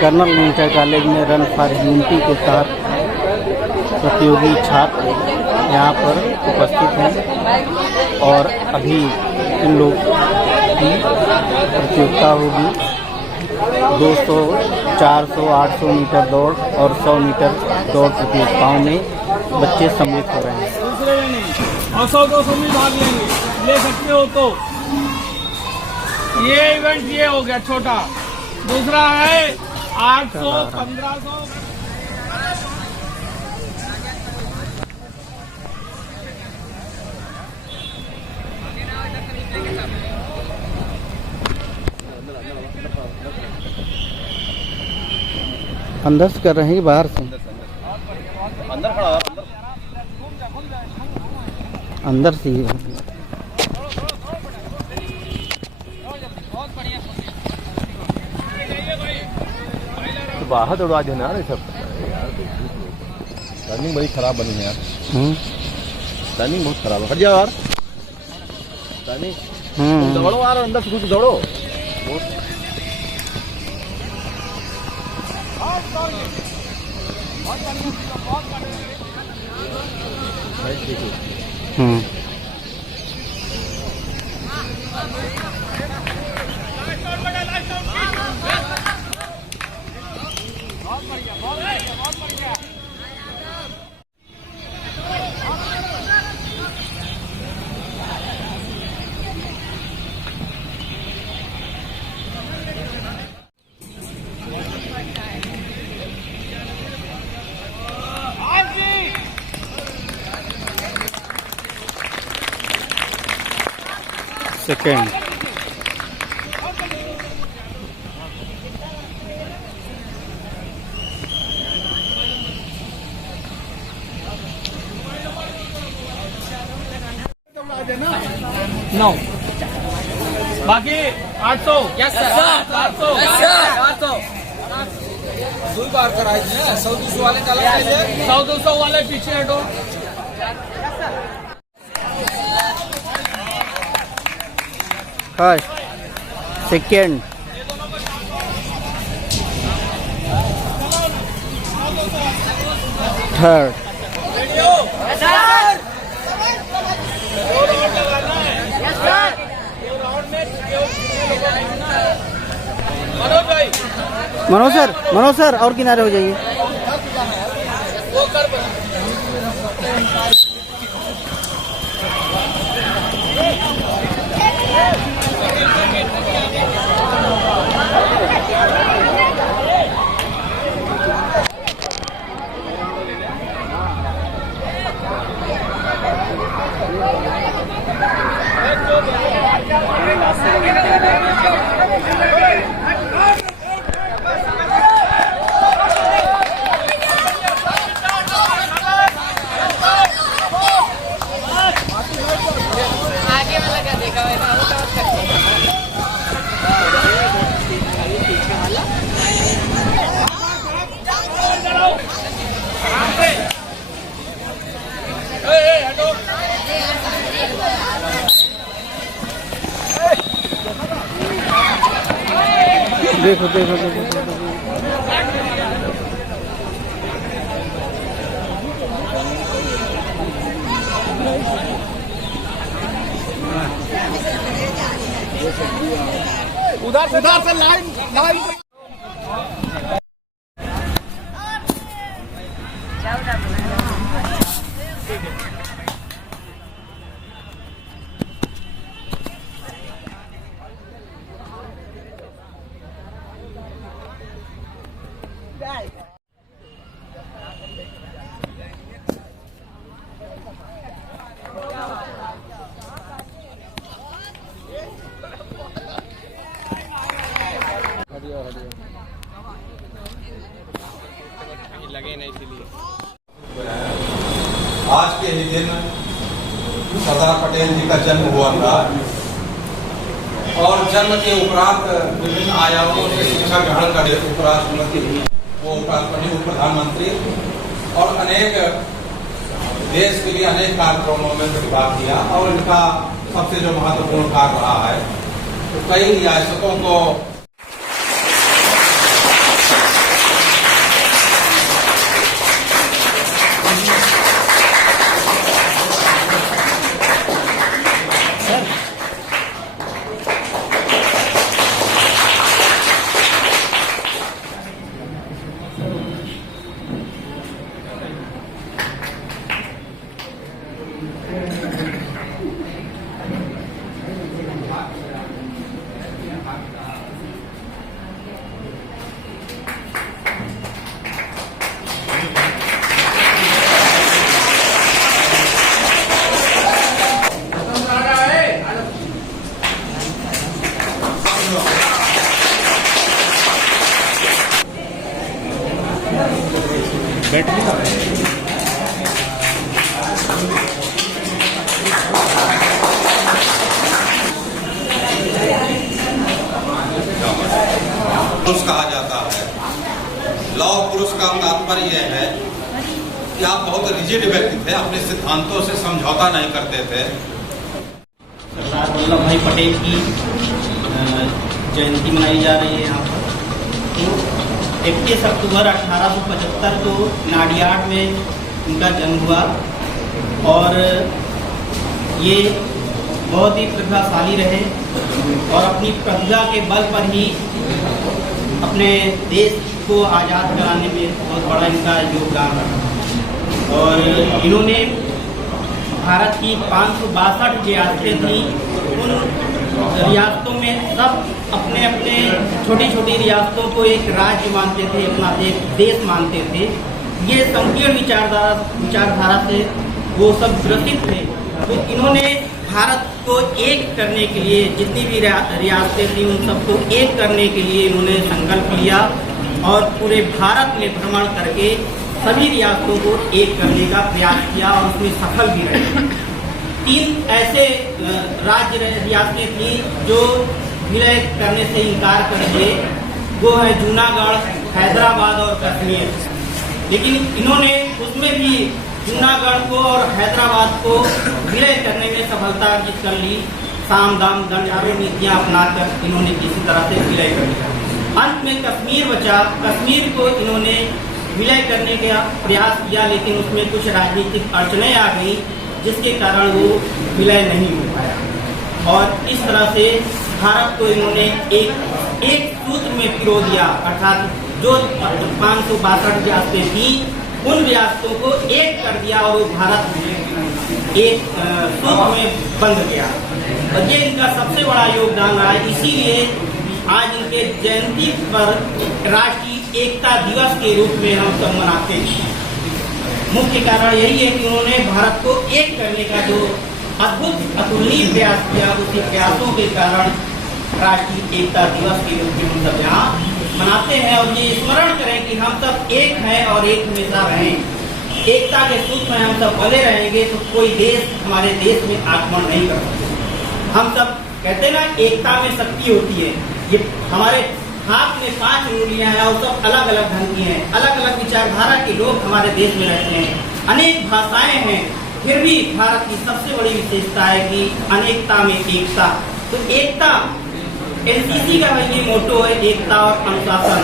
Colonel military college में run for unity के तहत प्रतियोगी छात्र यहाँ पर उपस्थित हैं और अभी इन लोग की प्रतियोगिता होगी। 200, 400, 800 मीटर दौड़ और 100 मीटर दौड़ प्रतियोगिताओं में बच्चे सम्मिलित हो रहे हैं। दूसरे में नहीं और 100-200 में भाग लेंगे, ले सकते हो तो। ये इवेंट ये हो गया छोटा। दूसरा है 800, 1500। अंदर से कर रहे हैं कि बाहर से? अंदर खड़ा अंदर से ही। तो बाहर दौड़ा देना यार, सब रनिंग बड़ी खराब बनी है यार। रनिंग बहुत खराब है। हट जाओ यार रनिंग। दौड़ो यार, अंदर से कुछ दौड़ो। सेकेंड नौ बाकी 800। Yes sir. 400। 400 2 बार कराई 100-200 वाले चला 100-200 वाले पीछे हटो। First, second, third. Manoj sir और किनारे हो जाइए। आगे वाला क्या देखा मैंने? देखो उधर से लाइन हरिया पटेल जी का जन्म हुआ था और जन्म के उपरांत विभिन्न आयामों से शिक्षा ग्रहण कर उपराष्ट्रपति, वो उपराष्ट्रपति, उप प्रधानमंत्री और अनेक देश के लिए अनेक कार्यक्रमों में प्रतिभाग किया। और इनका सबसे जो महत्वपूर्ण कार्य रहा है, तो कई रियासतों को पुरुष कहा जाता है। लौह पुरुष का तात्पर्य यह है कि आप बहुत रिजिड व्यक्ति थे, अपने सिद्धांतों से समझौता नहीं करते थे। सरदार वल्लभ भाई पटेल की जयंती मनाई जा रही है यहाँ पर। तो 21 अक्टूबर 1875 को नाडियाड में उनका जन्म हुआ और ये बहुत ही प्रतिभाशाली रहे और अपनी प्रतिभा के बल पर ही अपने देश को आज़ाद कराने में बहुत बड़ा इनका योगदान रहा। और इन्होंने भारत की 562 रियासतें थी, उन रियासतों में सब अपने अपने छोटी छोटी रियासतों को एक राज्य मानते थे, अपना देश मानते थे। ये संकीर्ण विचारधारा से वो सब ग्रसित थे। तो इन्होंने भारत को एक करने के लिए, जितनी भी रियासतें थी उन सबको एक करने के लिए इन्होंने संकल्प लिया और पूरे भारत में भ्रमण करके सभी रियासतों को एक करने का प्रयास किया और उसमें सफल भी रहे। 3 ऐसे राज्य रियासतें थी जो विलय करने से इनकार कर दिए, वो है जूनागढ़, हैदराबाद और कश्मीर। लेकिन इन्होंने उसमें भी जूनागढ़ को और हैदराबाद को विलय करने में सफलता अर्जित कर ली। साम दाम दंड आदि नीतियाँ अपनाकर इन्होंने किसी तरह से विलय कर लिया। अंत में कश्मीर बचा। कश्मीर को इन्होंने विलय करने का प्रयास किया, लेकिन उसमें कुछ राजनीतिक अड़चनें आ गई जिसके कारण वो विलय नहीं हो पाया। और इस तरह से भारत को इन्होंने एक सूत्र में पिरो दिया, अर्थात जो 562 रियासतें थी उन रियासतों को एक कर दिया और वो भारत एक सूत्र में बंध गया। और ये इनका सबसे बड़ा योगदान रहा है। इसीलिए आज इनके जयंती पर राष्ट्रीय एकता दिवस के रूप में हम सब मनाते हैं। मुख्य कारण यही है कि उन्होंने भारत को एक करने का जो अद्भुत अतुलनीय प्रयास किया, उसी प्रयासों के कारण राष्ट्रीय एकता दिवस के रूप में हम सब यहाँ मनाते हैं। और ये स्मरण करें कि हम सब एक हैं और एक हमेशा रहें। एकता के सूत्र में हम सब बने रहेंगे तो कोई देश हमारे देश में आक्रमण नहीं कर सकते। हम सब कहते हैं ना, एकता में शक्ति होती है। ये हमारे हाथ में 5 उंगलियां हैं और सब अलग अलग ढंग की हैं। अलग अलग विचारधारा के लोग हमारे देश में रहते हैं, अनेक भाषाएं हैं, फिर भी भारत की सबसे बड़ी विशेषता है कि अनेकता में एकता। तो एकता एनसीसी का ये मोटो है, एकता और अनुशासन।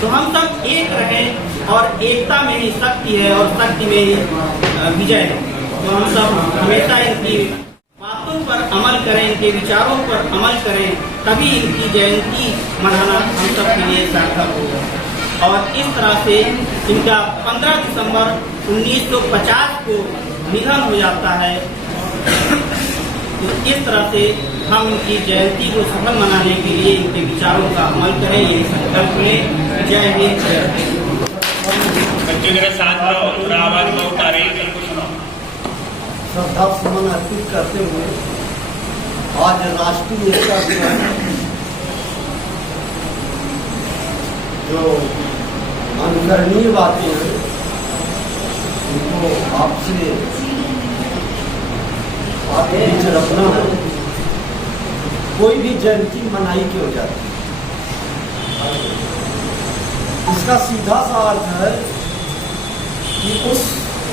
तो हम सब एक रहें और एकता में ही शक्ति है और शक्ति में ही विजय है। तो हम सब हमेशा इनकी बातों पर अमल करें, इनके विचारों पर अमल करें, तभी इनकी जयंती मनाना हम सब के लिए सार्थक होगा। और इस तरह से इनका 15 दिसंबर 1950 को निधन हो जाता है। तो इस तरह से हम इनकी जयंती को सफल मनाने के लिए इनके विचारों का अमल करें, ये संकल्प लें। जय हिंद, जय हिंद। बच्चे मेरे साथ रहो, थोड़ा आवाज बहुत आ रही है, कल को सुनो। श्रद्धा सुमन अर्पित करते हुए आज राष्ट्रीय एकता दिवस जो अनुकरणीय बातें हैं उनको आपसे आपके बीच रखना है। कोई भी जयंती मनाई क्यों जाती है? इसका सीधा सा अर्थ है कि उस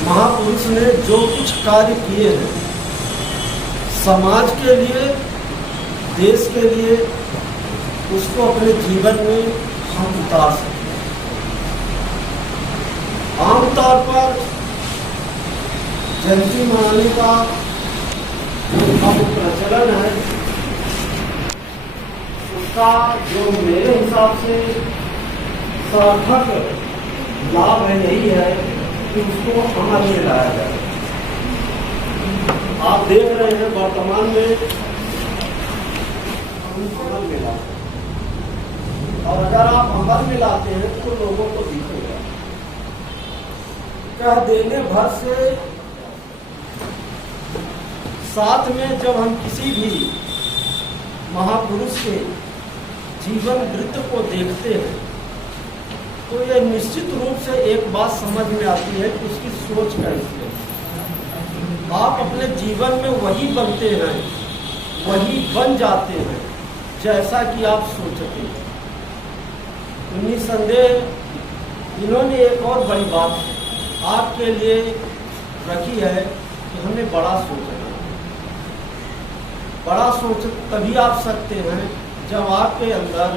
महापुरुष ने जो कुछ कार्य किए हैं समाज के लिए, देश के लिए, उसको अपने जीवन में हम उतार सकते हैं। आमतौर पर जयंती मनाने का अब प्रचलन है, उसका जो मेरे हिसाब से सार्थक लाभ है यही है कि उसको अमल में लाया जाए। आप देख रहे हैं वर्तमान में हम अमल में लाते हैं, और अगर आप अमल में लाते हैं तो लोगों को दिखेगा। कह देने भर से साथ में जब हम किसी भी महापुरुष के जीवन वृत्त को देखते हैं तो यह निश्चित रूप से एक बात समझ में आती है कि उसकी सोच कैसी है। आप अपने जीवन में वही बनते हैं, वही बन जाते हैं जैसा कि आप सोचते हैं। निसंदेह इन्होंने एक और बड़ी बात आपके लिए रखी है कि हमें बड़ा सोचना है। बड़ा सोच तभी आप सकते हैं जब आपके अंदर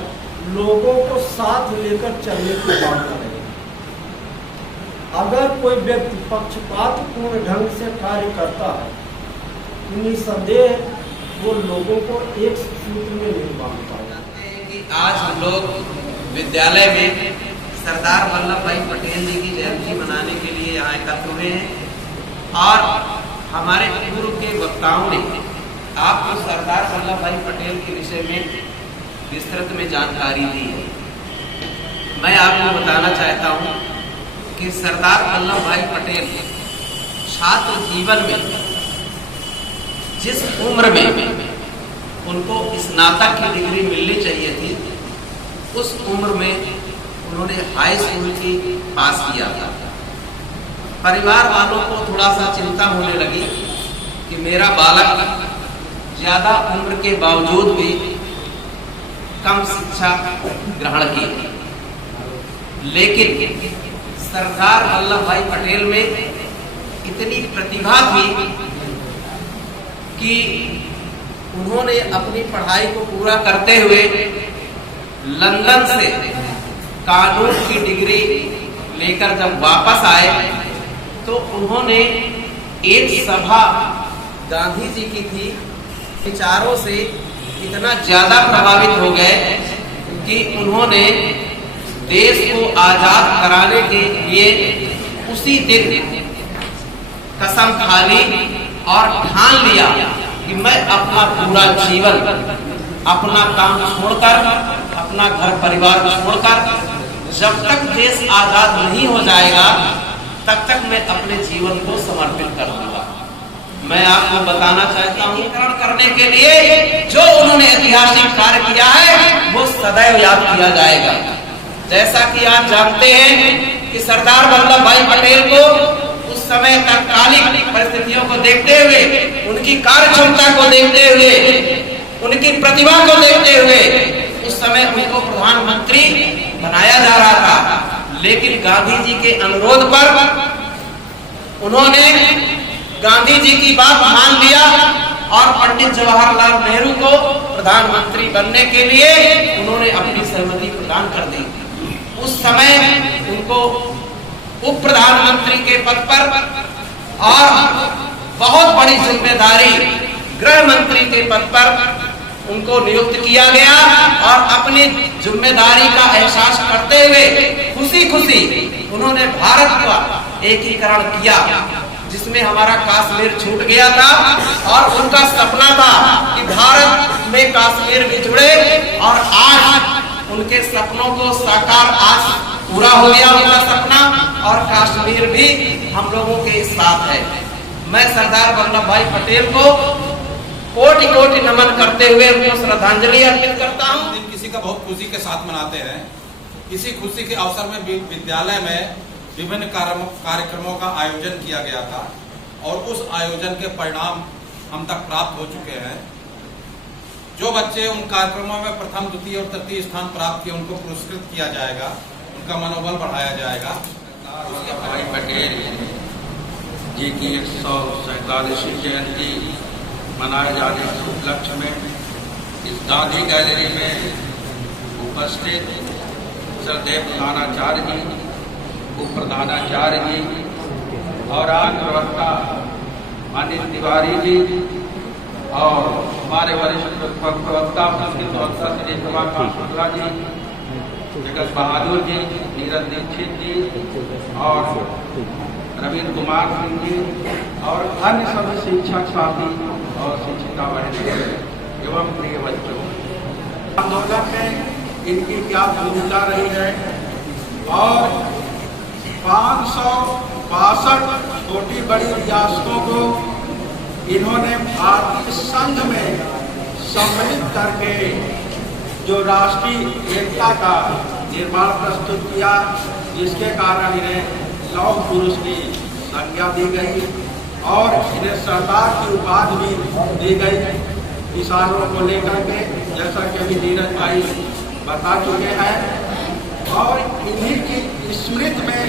लोगों को साथ लेकर चलने की भावना रहे। अगर कोई व्यक्ति पक्षपातपूर्ण ढंग से कार्य करता है निसंदेह वो लोगों को एक सूत्र में नहीं बांध पाएगा। कि आज हम लोग विद्यालय में सरदार वल्लभ भाई पटेल जी की जयंती मनाने के लिए यहाँ एकत्र हुए हैं और हमारे पूर्व के वक्ताओं ने आपको सरदार वल्लभ भाई पटेल के विषय में विस्तृत में जानकारी दी है। मैं आपको बताना चाहता हूँ कि सरदार वल्लभ भाई पटेल छात्र जीवन में जिस उम्र में उनको स्नातक की डिग्री मिलनी चाहिए थी उस उम्र में उन्होंने हाई स्कूल की पास किया था। परिवार वालों को थोड़ा सा चिंता होने लगी कि मेरा बालक ज्यादा उम्र के बावजूद भी कम शिक्षा ग्रहण की, लेकिन सरदार वल्लभ भाई पटेल में इतनी प्रतिभा थी कि उन्होंने अपनी पढ़ाई को पूरा करते हुए लंदन से कानून की डिग्री लेकर जब वापस आए तो उन्होंने एक सभा गांधी जी की थी, विचारों से इतना ज्यादा प्रभावित हो गए कि उन्होंने देश को आजाद कराने के लिए उसी दिन कसम खा ली और ठान लिया कि मैं अपना पूरा जीवन अपना काम छोड़कर, अपना घर परिवार छोड़कर जब तक देश आजाद नहीं हो जाएगा तब तक मैं अपने जीवन को समर्पित कर दूंगा। मैं आपको बताना चाहता हूँ करने के लिए जो उन्होंने ऐतिहासिक कार्य किया है वो सदैव याद किया जाएगा। जैसा कि आप जानते हैं कि सरदार वल्लभ भाई पटेल को उस समय तत्कालीन परिस्थितियों को देखते हुए, उनकी कार्य क्षमता को देखते हुए, उनकी प्रतिभा को देखते हुए उस समय उनको प्रधानमंत्री बनाया जा रहा था। लेकिन गांधी जी के अनुरोध पर उन्होंने गांधी जी की बात मान लिया और पंडित जवाहरलाल नेहरू को प्रधानमंत्री बनने के लिए उन्होंने अपनी सहमति प्रदान कर दी। उस समय उनको उप प्रधानमंत्री के पद पर और बहुत बड़ी जिम्मेदारी गृह मंत्री के पद पर उनको नियुक्त किया गया और अपनी जिम्मेदारी का एहसास करते हुए खुशी खुशी उन्होंने भारत का एकीकरण किया, जिसमें हमारा कश्मीर छूट गया था और उनका सपना था कि भारत में कश्मीर भी जुड़े और आज उनके सपनों को साकार आज पूरा हो गया उनका सपना और कश्मीर भी हम लोगों के साथ है। मैं सरदार वल्लभ भाई पटेल को कोटि कोटि नमन करते हुए उनको श्रद्धांजलि अर्पित करता हूँ। दिन किसी का बहुत खुशी के साथ मनाते हैं। इसी खुशी के अवसर में विद्यालय में विभिन्न कार्यक्रमों का आयोजन किया गया था और उस आयोजन के परिणाम हम तक प्राप्त हो चुके हैं। जो बच्चे उन कार्यक्रमों में प्रथम, द्वितीय और तृतीय स्थान प्राप्त किए उनको पुरस्कृत किया जाएगा, उनका मनोबल बढ़ाया जाएगा। भाई पटेल जी की 147वीं जयंती मनाए जाने के उपलक्ष्य में इस गांधी गैलरी में उपस्थित श्रद्धेय प्रधानाचार्य जी, उप प्रधानाचार्य जी और आन प्रवक्ता अनिल तिवारी जी और हमारे वरिष्ठ प्रवक्ता श्री प्रभाकर शुक्ला जी, जगत बहादुर जी, नीरज दीक्षित जी और रविंद्र कुमार सिंह जी और अन्य सभी शिक्षक साथी और शिक्षिका बहनें एवं प्रिय बच्चों, आंदोलन में इनकी क्या भूमिका रही है और 562 छोटी बड़ी रियासतों को इन्होंने भारतीय संघ में सम्मिलित करके जो राष्ट्रीय एकता का निर्माण प्रस्तुत किया, जिसके कारण इन्हें लौह पुरुष की संज्ञा दी गई और इन्हें सरदार की उपाधि भी दी गई किसानों को लेकर के, जैसा कि अभी नीरज भाई बता चुके हैं। और इन्हीं की स्मृति में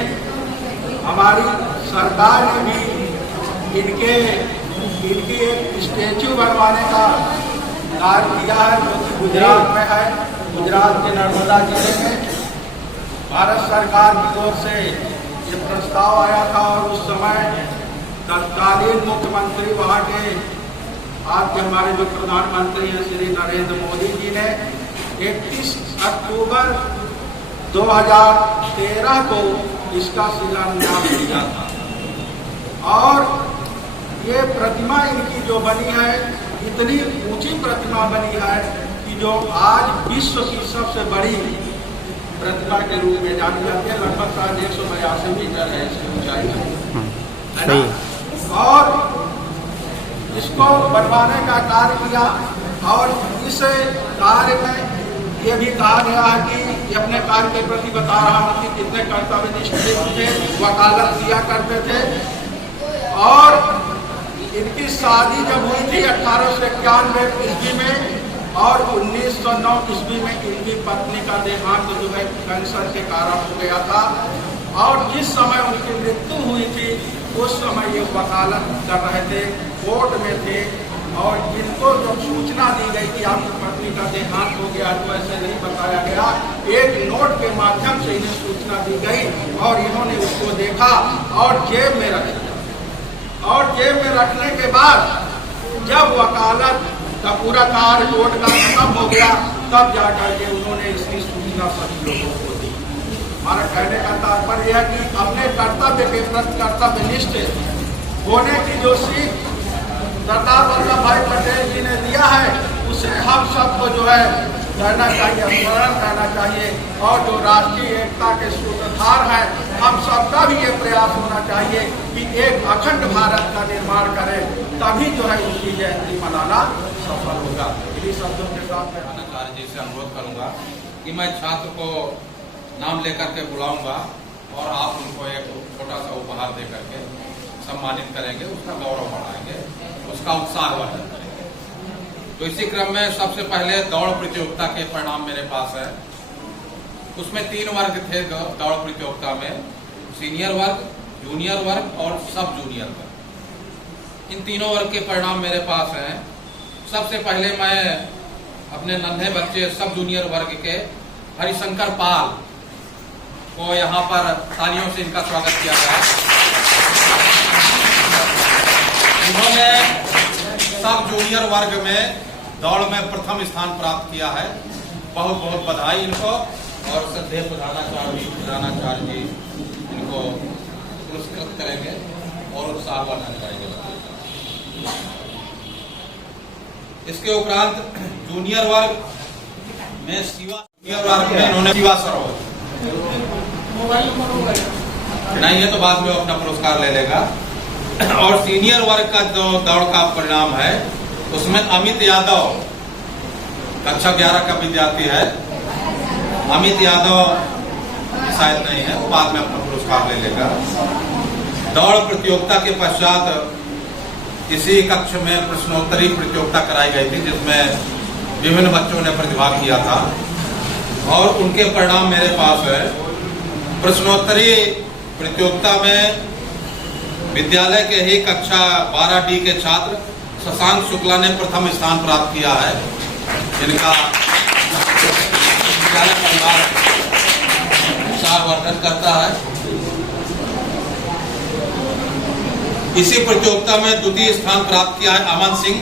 हमारी सरकार ने भी इनकी एक स्टैच्यू बनवाने का कार्य किया है, जो कि गुजरात में है। गुजरात के नर्मदा जिले में भारत सरकार की ओर से ये प्रस्ताव आया था और उस समय तत्कालीन मुख्यमंत्री वहाँ के, आज के हमारे जो प्रधानमंत्री हैं श्री नरेंद्र मोदी जी ने 31 अक्टूबर 2013 को इसका शिलान्यास किया था। और ये प्रतिमा इनकी जो बनी है, इतनी ऊंची प्रतिमा बनी है कि जो आज विश्व की सबसे बड़ी प्रतिमा के रूप में जानी जाती है। लगभग 182 मीटर है इसकी ऊंचाई, है ना। और इसको बनवाने का कार्य किया और इस कार्य में ये भी कहा गया है कि ये अपने कार्य के प्रति बता रहा हूँ कि कितने कर्तव्यनिष्ठ थे, वकालत किया करते थे। और इनकी शादी जब हुई थी 1891 ईस्वी में और 1909 ईस्वी में इनकी पत्नी का देहांत जो है कैंसर के कारण हो गया था। और जिस समय उनकी मृत्यु हुई थी उस समय ये वकालत कर रहे थे, कोर्ट में थे। और इनको जब सूचना दी गई कि आपकी पत्नी का देहांत हो गया, तो ऐसे नहीं बताया गया, एक नोट के माध्यम से इन्हें सूचना दी गई और इन्होंने उसको देखा और जेब में रख दिया। और जेब में रखने के बाद जब वकालत का पूरा कार्य कोर्ट का खत्म हो गया, तब जाकर के उन्होंने इसकी सूचना सभी लोगों को दी। हमारा कहने का तात्पर्य है कि अपने कर्तव्य के प्रति कर्तव्यनिष्ठ होने की जो सीख सरदार वल्लभ भाई पटेल जी ने दिया है, उसे हम सबको जो है करना चाहिए, स्मरण करना चाहिए। और जो राष्ट्रीय एकता के सूत्रधार हैं, हम सबका भी ये प्रयास होना चाहिए कि एक अखंड भारत का निर्माण करें, तभी जो है उनकी जयंती मनाना सफल होगा। इन्हीं शब्दों के साथ मैं प्रधानाचार्य जी से अनुरोध करूंगा कि मैं छात्र को नाम लेकर के बुलाऊंगा और आप उनको एक छोटा सा उपहार दे करके सम्मानित करेंगे, उसका गौरव बढ़ाएंगे, उसका उत्साह वर्धन करेंगे। तो इसी क्रम में सबसे पहले दौड़ प्रतियोगिता के परिणाम मेरे पास है। उसमें 3 वर्ग थे दौड़ प्रतियोगिता में, सीनियर वर्ग, जूनियर वर्ग और सब जूनियर वर्ग। इन तीनों वर्ग के परिणाम मेरे पास हैं। सबसे पहले मैं अपने नन्हे बच्चे सब जूनियर वर्ग के हरिशंकर पाल को यहाँ पर तालियों से इनका स्वागत किया जाए। उन्होंने सब जूनियर वर्ग में दौड़ में प्रथम स्थान प्राप्त किया है। बहुत बहुत बधाई इनको। और श्रद्धेय प्रधानाचार्य जी इनको पुरस्कृत करेंगे और उत्साहवर्धन करेंगे। इसके उपरांत जूनियर वर्ग में इन्होंने शिवा सरोवर नहीं है तो बाद में अपना पुरस्कार ले लेगा। और सीनियर वर्ग का जो दौड़ का परिणाम है उसमें अमित यादव, कक्षा 11 का विद्यार्थी है। अमित यादव शायद नहीं है, वो बाद में अपना पुरस्कार ले लेगा। दौड़ प्रतियोगिता के पश्चात इसी कक्ष में प्रश्नोत्तरी प्रतियोगिता कराई गई थी, जिसमें विभिन्न बच्चों ने प्रतिभाग किया था और उनके परिणाम मेरे पास है। प्रश्नोत्तरी प्रतियोगिता में विद्यालय के ही कक्षा 12D के छात्र शशांक शुक्ला ने प्रथम स्थान प्राप्त किया है, जिनका विद्यालय परिवार वर्धन करता है। इसी प्रतियोगिता में द्वितीय स्थान प्राप्त किया है अमन सिंह,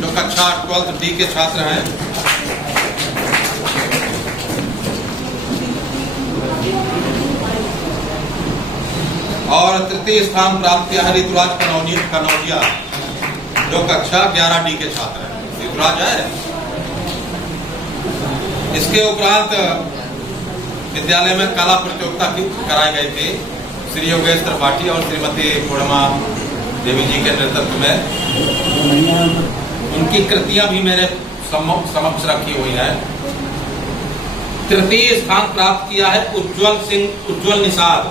जो कक्षा 12D के छात्र हैं। और तृतीय स्थान प्राप्त किया है ऋतुराज कनौजिया, जो कक्षा 11D के छात्र हैं। ऋतुराज है। इसके उपरांत विद्यालय में कला प्रतियोगिता कराई गई थी। श्री योगेश त्रिपाठी और श्रीमती पूर्णिमा देवी जी के नेतृत्व में उनकी कृतियां भी मेरे समक्ष रखी हुई है। तृतीय स्थान प्राप्त किया है उज्जवल निषाद,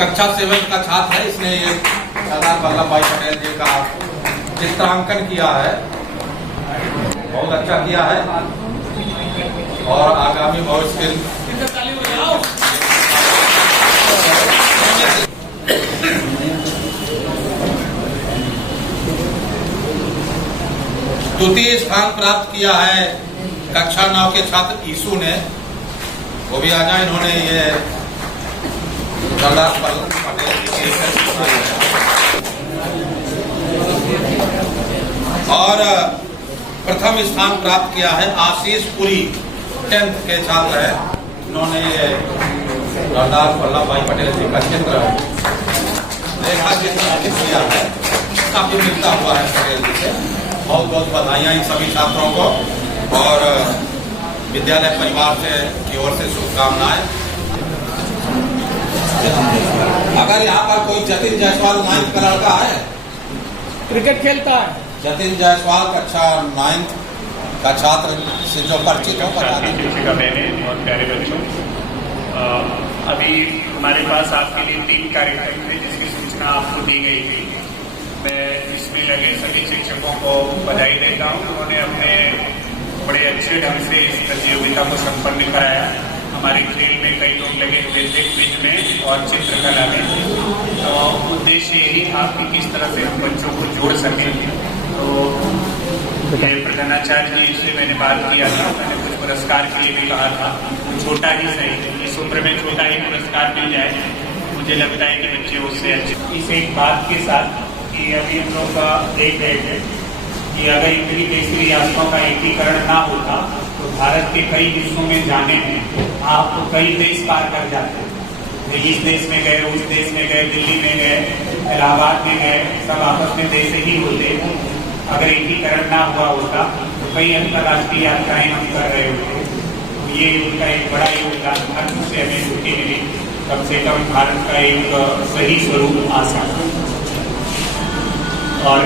कक्षा 7 का छात्र है। इसने सरदार वल्लभ भाई पटेल जी का चित्रांकन किया है, बहुत अच्छा किया है और आगामी भविष्य द्वितीय स्थान प्राप्त किया है कक्षा 9 के छात्र ईशु ने, वो भी आ जाए। इन्होंने ये सरदार वल्लभ पटेल जी और प्रथम स्थान प्राप्त किया है आशीष पुरी, 10th के छात्र हैं। इन्होंने ये सरदार वल्लभ भाई पटेल जी का चित्र रेखा चित्र किया है, काफी मिलता हुआ है पटेल जी से। बहुत बहुत बधाइयाँ इन सभी छात्रों को और विद्यालय परिवार से की ओर से शुभकामनाएं। अगर यहाँ पर कोई जतिन जायसवाल 9th का लड़का है, क्रिकेट खेलता है, जतिन जायसवाल कक्षा 9th का छात्र से जो परिचित हो बता दें। शिक्षिका बहनें और प्यारे बच्चों, अभी हमारे पास आपके लिए 3 कार्यक्रम थे जिसकी सूचना आपको दी गई थी। मैं इसमें लगे सभी शिक्षकों को बधाई देता हूँ। उन्होंने अपने बड़े अच्छे ढंग से इस प्रतियोगिता को संपन्न कराया। हमारे खेल में कई लोग लगे हुए थे, क्विज में और चित्रकला में। तो उद्देश्य यही था कि किस तरह से हम बच्चों को जोड़ सकें। तो प्रधानाचार्य जी से मैंने बात किया था, मैंने कुछ पुरस्कार के लिए भी कहा था, छोटा ही सही, इस उम्र में छोटा ही पुरस्कार मिल जाए, मुझे लगता है कि बच्चे उससे अच्छे। इस एक बात के साथ कि अभी हम लोग का देख रहे थे कि अगर इतनी देश की रियासतों का एकीकरण ना होता तो भारत के कई हिस्सों में जाने में आप तो कई देश पार कर जाते। इस देश में गए, उस देश में गए, दिल्ली में गए, इलाहाबाद में गए, सब आपस में देश ही होते। अगर एकीकरण ना हुआ होता तो कई अंतर्राष्ट्रीय यात्राएं हम कर रहे होते। तो ये उनका एक बड़ा योगदान था जिससे हमें छुट्टी मिली, कम से कम भारत का एक सही स्वरूप आ सका। और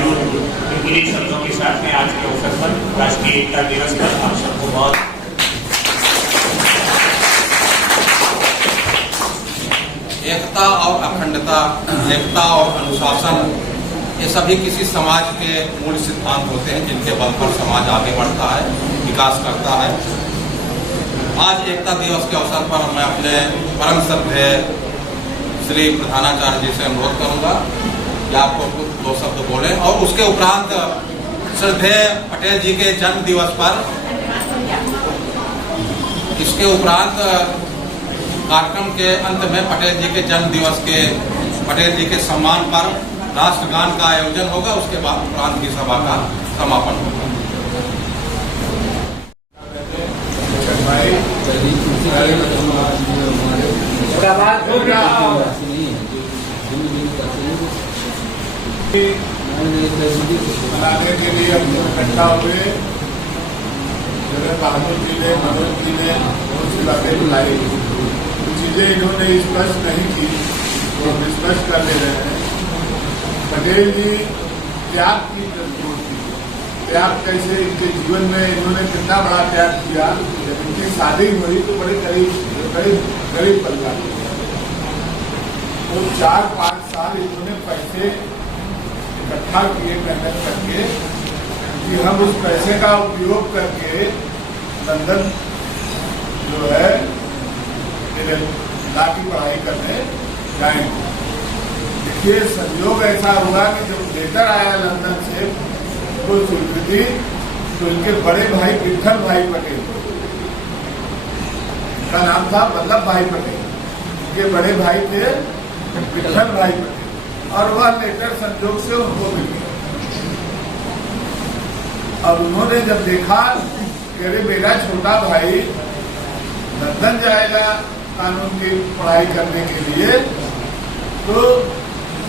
इन्हीं शब्दों के साथ में आज के अवसर पर राष्ट्रीय एकता दिवस पर आप सबको बहुत एकता और अखंडता, एकता और अनुशासन, ये सभी किसी समाज के मूल सिद्धांत होते हैं जिनके बल पर समाज आगे बढ़ता है, विकास करता है। आज एकता दिवस के अवसर पर मैं अपने परम श्रद्धेय श्री प्रधानाचार्य जी से अनुरोध करूंगा कि आपको कुछ 2 शब्द बोले और उसके उपरांत श्रद्धेय पटेल जी के जन्म दिवस पर, इसके उपरांत कार्यक्रम के अंत में पटेल जी के जन्म दिवस के पटेल जी के सम्मान पर राष्ट्रगान का आयोजन होगा। उसके बाद उपरांत की सभा का समापन होगा। बनाने के लिए हम लोग इकट्ठा हुए। बहादुर जी ने, मनोज जी ने बहुत सी बातें बुलाई, कुछ चीजें इन्होंने स्पष्ट नहीं की तो हम स्पष्ट कर दे रहे हैं। पटेल जी त्याग की जरूरत थी। त्याग कैसे, इनके जीवन में इन्होंने कितना बड़ा त्याग किया। जब इनकी शादी हुई तो बड़े गरीब परिवार, तो 4-5 साल इन्होंने पैसे इकट्ठा किए मेहनत करके कि हम उस पैसे का उपयोग करके लंदन जो है मेरे ला की पढ़ाई करने जाएंगे। देखिए संयोग ऐसा हुआ कि जब लेटर आया लंदन से तो स्वीकृति, तो इनके बड़े भाई विठल भाई पटेल, इनका नाम था वल्लभ भाई पटेल, इनके बड़े भाई थे विठल भाई पटेल, और वह लेटर संयोग से उनको मिल गया। अब उन्होंने जब देखा कि अरे मेरा छोटा भाई लंदन जाएगा कानून की पढ़ाई करने के लिए, तो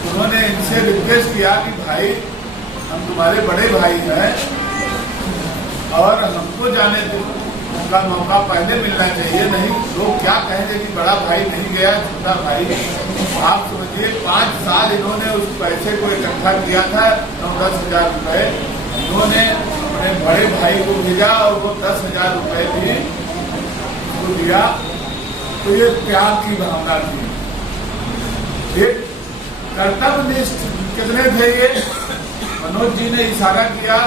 उन्होंने इनसे रिक्वेस्ट किया कि भाई हम तुम्हारे बड़े भाई हैं और हमको जाने का मौका पहले मिलना चाहिए, नहीं लोग क्या कहेंगे कि बड़ा भाई नहीं गया छोटा भाई। आप समझिए 5 साल इन्होंने उस पैसे को इकट्ठा किया था, 9-10 हजार रुपये इन्होंने अपने बड़े भाई को भेजा और वो 10,000 रुपये भी उसको दिया। तो ये त्याग की भावना थी। एक कर्तव्यनिष्ठ कितने थे ये? मनोज जी ने इशारा किया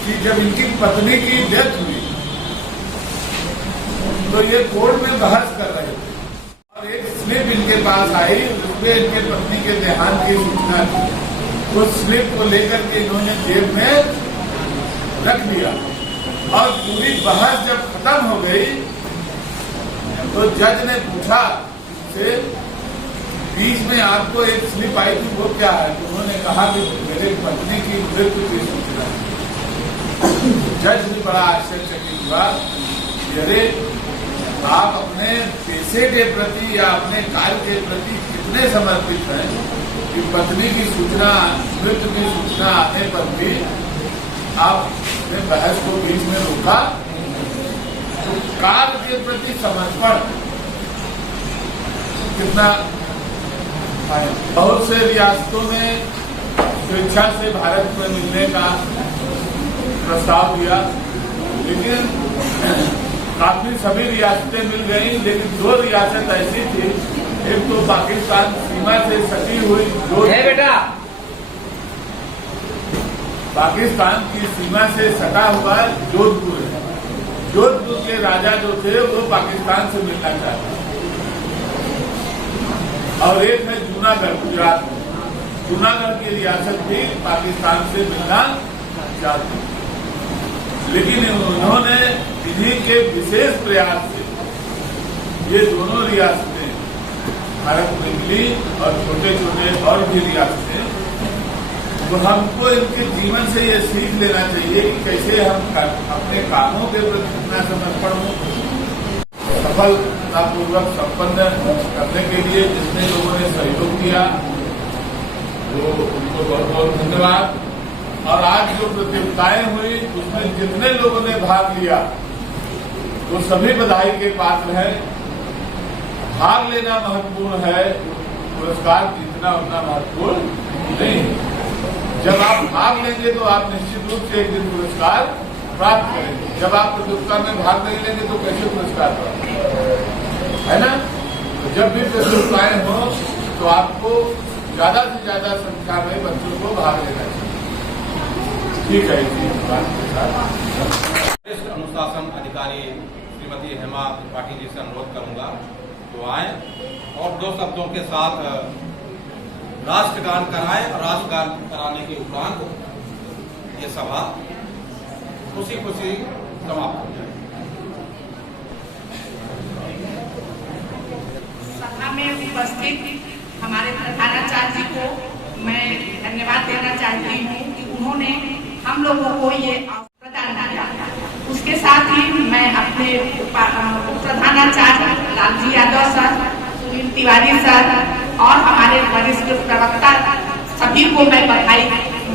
कि जब इनकी पत्नी की डेथ हुई तो ये कोर्ट में बहस कर रहे थे और एक स्लिप इनके पास आई, उसमें इनके पत्नी के देहांत की सूचना थी। उस स्लिप को लेकर के इन्होंने जेब में रख दिया और पूरी बहस जब खत्म हो गई तो जज ने पूछा से बीच में आपको एक स्लिप आई थी, वो क्या है? तो उन्होंने कहा कि मेरे पत्नी की मृत्यु की सूचना। जज भी बड़ा आश्चर्यचकित हुआ, अरे आप अपने पेशे के प्रति या अपने कार्य के प्रति कितने समर्पित हैं कि पत्नी की सूचना, मृत्यु की सूचना आने पर भी आपने बहस को बीच में रोका। तो कार्य के प्रति समर्पण कितना। बहुत से रियासतों में स्वेच्छा से भारत में मिलने का प्रस्ताव दिया, लेकिन काफी सभी रियासतें मिल गई, लेकिन 2 रियासत ऐसी थी, एक तो पाकिस्तान सीमा से सटी हुई जो बेटा पाकिस्तान की सीमा से सटा हुआ जोधपुर है। जोधपुर के राजा जो थे वो पाकिस्तान से मिलना चाहते, और एक है जूनागढ़ गुजरात में, जूनागढ़ की रियासत भी पाकिस्तान से मिलना चाहती, लेकिन उन्होंने इन्हीं के विशेष प्रयास से ये दोनों रियासतें भारत में मिली और छोटे छोटे और भी रियासतें। तो हमको इनके जीवन से ये सीख लेना चाहिए कि कैसे हम अपने कामों के प्रति कितना समर्पण हो, सफलतापूर्वक संपन्न करने के लिए जितने लोगों ने सहयोग किया वो उनको बहुत बहुत धन्यवाद। और आज जो प्रतियोगिताएं हुई उसमें जितने लोगों ने भाग लिया वो सभी बधाई के पात्र हैं। भाग लेना महत्वपूर्ण है, पुरस्कार जीतना उतना महत्वपूर्ण नहीं। जब आप भाग लेंगे तो आप निश्चित रूप से एक दिन पुरस्कार प्राप्त करेंगे। जब आप प्रतियोगिता में भाग नहीं लेंगे तो कैसे पुरस्कार प्राप्त है ना? तो जब भी प्रतियोगिताएं हो तो आपको ज्यादा से ज्यादा संख्या में बच्चों को भाग लेना चाहिए। ठीक है, इसी बात के साथ वरिष्ठ अनुशासन अधिकारी श्रीमती हेमा त्रिपाठी जी से अनुरोध करूंगा तो आए और 2 शब्दों के साथ राष्ट्रगान कराएं। और राष्ट्रगान कराने के उपरांत ये सभा खुशी खुशी समाप्त हो जाए। सभा में उपस्थित हमारे प्रधानाचार्य जी को मैं धन्यवाद देना चाहती हूँ कि उन्होंने हम लोगों को ये प्रदान किया। उसके साथ ही मैं अपने प्रधानाचार्य लालजी यादव सर, सुनील तिवारी सर और हमारे वरिष्ठ प्रवक्ता सभी को मैं बधाई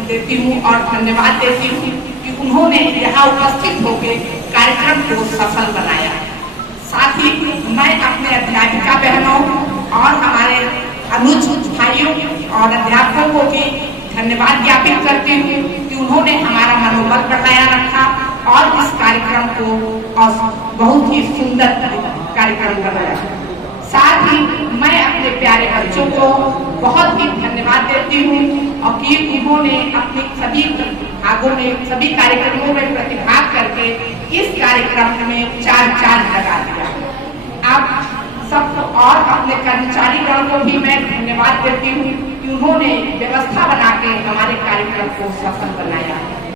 देती हूँ और धन्यवाद देती हूँ कि उन्होंने यहाँ उपस्थित होकर कार्यक्रम को सफल बनाया। साथ ही मैं अपने अध्यापिका बहनों और हमारे अनुज भाइयों और अध्यापकों को भी धन्यवाद ज्ञापित करती हूँ कि उन्होंने हमारा मनोबल बढ़ाया रखा और इस कार्यक्रम को बहुत ही सुंदर कार्यक्रम बनाया। साथ ही मैं अपने प्यारे बच्चों को बहुत ही धन्यवाद देती हूँ और कि उन्होंने अपने सभी भागों में, सभी कार्यक्रमों में प्रतिभाग करके इस कार्यक्रम में चांद लगा दिया। आप सबको और अपने कर्मचारी गण को भी मैं धन्यवाद देती हूँ कि उन्होंने व्यवस्था बना के हमारे कार्यक्रम को सफल बनाया।